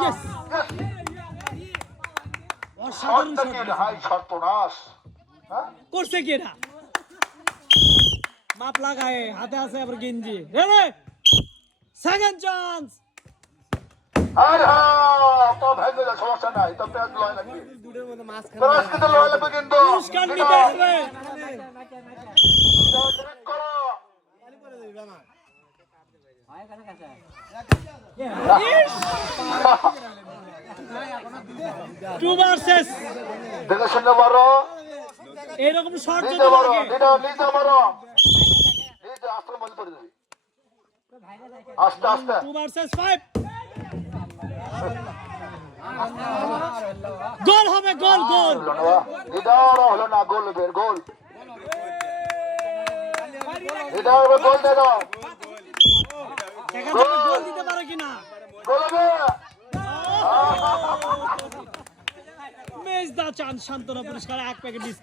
Yes, অসাধারণ shot করছে কি এটা? মাপ লাগায়, হাতে আছে আবার গেঞ্জি। রে সেকেন্ড চান্স। সমস্যা নাই, তো পেঁয়াজ লয় লাগবে, কিন্তু পুরস্কার নিতে হবে। টু ভার্সেস দেখে শুনতে পারো, এরকম শট যদি নিতে পারো, লাগে, নিতে পারো, নিতে আস্তে মজা করে দেবে, আস্তে আস্তে। 2 ভার্সেস 5, গোল হবে, গোল গোল। হলো না, গোল বের, গোল গোল দে দাও, দেখা যাবে গোল দিতে পারে কিনা। গোল হবে। মেজ দা চান সান্ত্বনা পুরস্কার 1 প্যাকেট বিস্কিট।